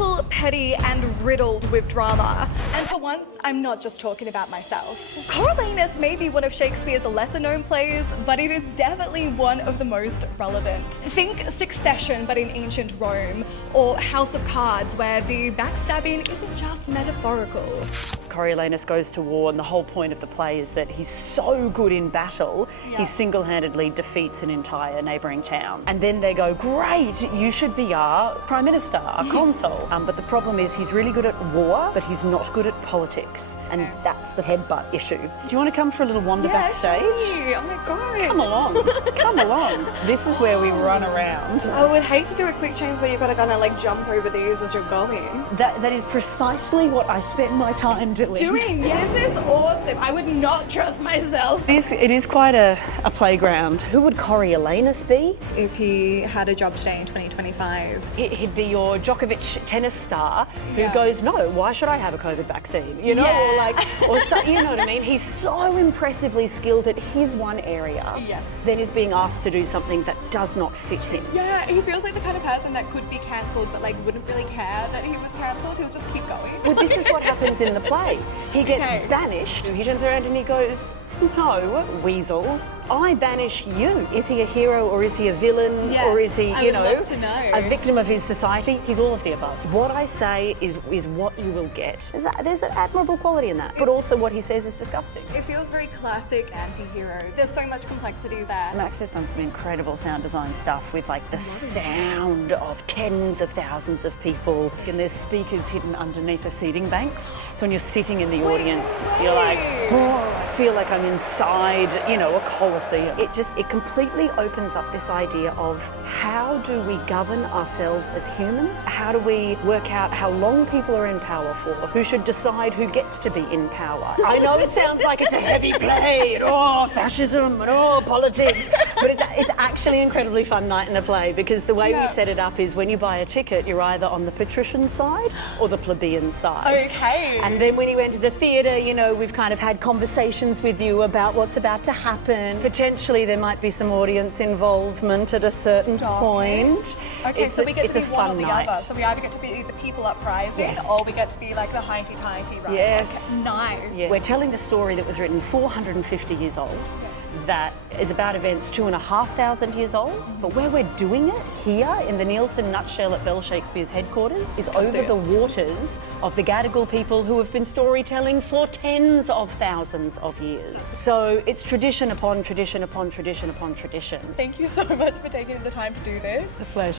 cynical, petty, and riddled with drama. And for once, I'm not just talking about myself. Coriolanus may be one of Shakespeare's lesser-known plays, but it is definitely one of the most relevant. Think Succession, but in ancient Rome, or House of Cards, where the backstabbing isn't just metaphorical. Coriolanus goes to war, and the whole point of the play is that he's so good in battle, he single-handedly defeats an entire neighbouring town. And then they go, great, you should be our Prime Minister, our consul. But the problem is he's really good at war, but he's not good at politics. And that's the headbutt issue. Do you want to come for a little wander backstage? Surely. Oh my God. Come along, come along. This is where we run around. I would hate to do a quick change where you've got to kind of like jump over these as you're going. That is precisely what I spend my time doing. This is awesome. I would not trust myself. It is quite a playground. Who would Coriolanus be? If he had a job today in 2025. He'd be your Djokovic tennis star who goes, no, why should I have a COVID vaccine? You know, or so, you know what I mean? He's so impressively skilled at his one area, then is being asked to do something that does not fit him. Yeah, he feels like the kind of person that could be cancelled but like wouldn't really care that he was cancelled. He'll just keep going. Well, this is what happens in the play. He gets banished. He turns around and he goes, no, weasels, I banish you. Is he a hero or is he a villain or is he, you know, a victim of his society? He's all of the above. What I say is what you will get. There's an admirable quality in that, but also what he says is disgusting. It feels very classic anti-hero. There's so much complexity there. Max has done some incredible sound design stuff with like the sound of tens of thousands of people, and there's speakers hidden underneath the seating banks. So when you're sitting in the audience, you're like, oh, I feel like I'm inside, you know, a coliseum. It completely opens up this idea of how do we govern ourselves as humans? How do we work out how long people are in power for? Who should decide who gets to be in power? I know it sounds like it's a heavy play and fascism and politics, but it's actually an incredibly fun night in the play because the way we set it up is when you buy a ticket, you're either on the patrician side or the plebeian side. Okay. And then when you enter the theatre, you know, we've kind of had conversations with you about what's about to happen. Potentially there might be some audience involvement at a certain point. Okay, so we get to be one or the night. other. So we either get to be the people uprising or we get to be like the hiney-tighty, right? Yes. Like, nice. Yeah. We're telling the story that was written 450 years old. That is about events 2,500 years old, but where we're doing it here in the Nielsen Nutshell at Bell Shakespeare's headquarters is over the waters of the Gadigal people who have been storytelling for tens of thousands of years. So it's tradition upon tradition upon tradition upon tradition. Thank you so much for taking the time to do this. It's a pleasure.